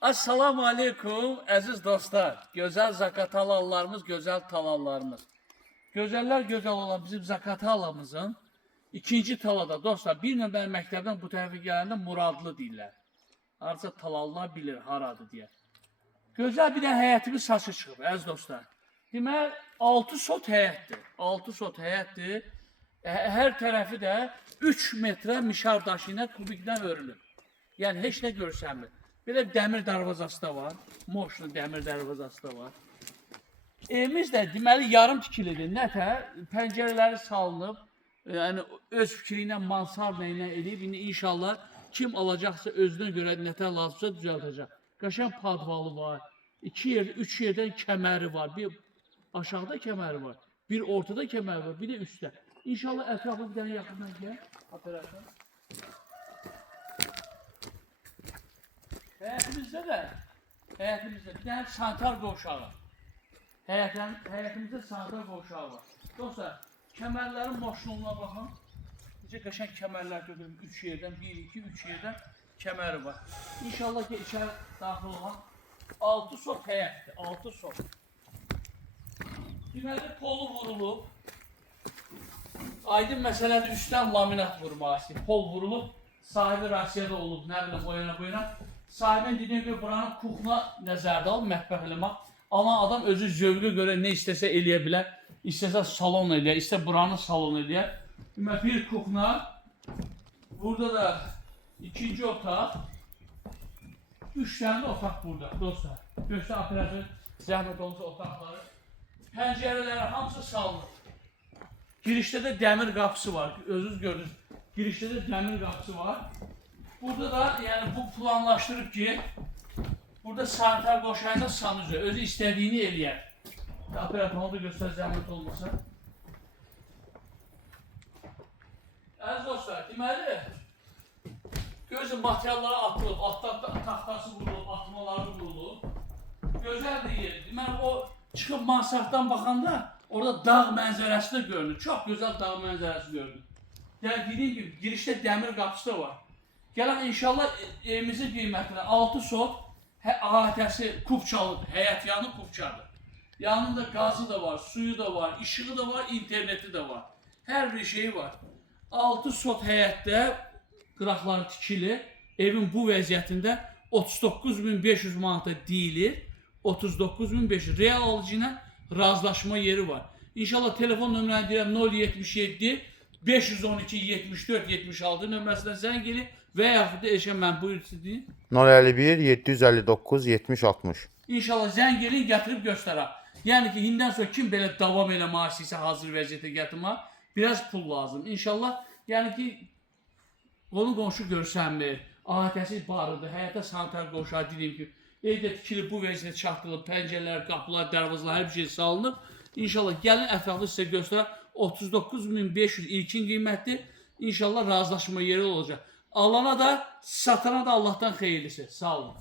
Assalamu aleykum əziz dostlar, gözəl Zaqatalalılarımız, gözəl talallarımız. Gözəllər gözəl olan bizim Zaqatalamızın ikinci talada dostlar, bir nömrə məktəbdən bu tərəfə gələndə Muradlı deyirlər. Artıq talallar bilir haradır deyə. Gözəl bir də həyətimiz saçı çıxıb əziz dostlar. Demək 6 sot həyətdir. 6 sot həyətdir. Hər tərəfi də 3 metrə mişar daşı ilə kubikdən örülür. Yəni heç nə görsənmir. Belə dəmir darvazası da var. Moşlu dəmir darvazası da var. Evimiz də deməli yarım tikilidir. Nətər? Pəncərələri salınıb, yəni öz fikri ilə, mansarla ilə eləyib. İndi inşallah kim alacaqsa özünə görə nətər lazımsa düzəldəcək. Qəşəng padvalı var. 3 yerdən kəməri var. Bir aşağıda kəməri var. Bir ortada kəməri var. Bir də üstdə. İnşallah ətrafı bir dənə yaxından gəl. Operasyon. Həyətimizdə bir dənə sanitar qovşağı. Həyətimizdə sanitar qovşağı var. Dostlar, kəmərlərin boşluğuna baxın. Necə qəşəng kəmərlər götürüm. 3 yerdən, 1, 2, 3 yerdən kəməri var. İnşallah ki, içəri daxil olan 6 sot həyətdir. 6 sot. Deməli, polu vurulub. Aydın məsələdir, üstdən laminat vurmaq istəyir. Pol vurulub, sahibi Rusiyada olub, nə bilim, o yana. Sahibin dediğim gibi buranın kuxuna nəzərdə al, mətbəx eləmək. Amma adam özü zövqə görə nə istəsə eləyə bilər. İstəsə salon eləyər, istə buranın salon eləyər. Bir kuxuna, burada da ikinci otaq, 3 tane de otaq burada dostlar. Göstər operasyon, zəhmət olunca otaqları. Pəncərələri hamısı salınır. Girişdə də dəmir qapısı var, özünüz gördünüz. Girişdə də dəmir qapısı var. Burada da yani bu planlaşdırıb ki, burada sanitar qoşayında sanıcı, özü istədiyini eləyər. Operasyonu da göstər zəhmət olmasa. Əziz dostlar, deməli, gözün materialları atılıb, altdan taxtası vurulub, atmaları vurulub. Gözəldir yeri. Deməli, o çıxıb mansartdan baxanda orada dağ mənzərəsi də görünür. Çox gözəl dağ mənzərəsi görünür. Yəni, dediyim gibi, girişdə dəmir qapısı da var. Gələn inşallah evimizin qiymətini 6 sot, əhatəsi kupçalıdır, həyət yanı kupçadır. Yanında qazı da var, suyu da var, işığı da var, interneti de var. Hər bir şeyi var. 6 sot həyətdə qıraqları tikili, evin bu vəziyyətində 39.500 manata deyilir, 39.500 real alıcı ilə razılaşma yeri var. İnşallah telefon nömrəni deyirəm 077 512 74 76 nömrəsindən zəng gelin və yaxud da eşə mən buyur sizin 051 759 70 60. İnşallah zəng gelin gətirib göstərər. Yəni ki, hindən sonra kim belə davam eləmək istəyirsə hazır vəziyyətə gətirmək, biraz pul lazım. İnşallah, yəni ki, qonşu görsənmir, ahətəsi barıdır, həyətə sanitar qoşağı dediyim ki, evdə tikilib bu vəziyyətə çatdırılıb, pəncərələr, qapılar, dərvazalar, hər bir şey salınıb. İnşallah gəlin ətraflı sizə göstərər. 39.500 ilkin qiymətdir. İnşallah razılaşma yeri olacaq. Alana da, satana da Allah'tan xeyirlisi. Sağ olun.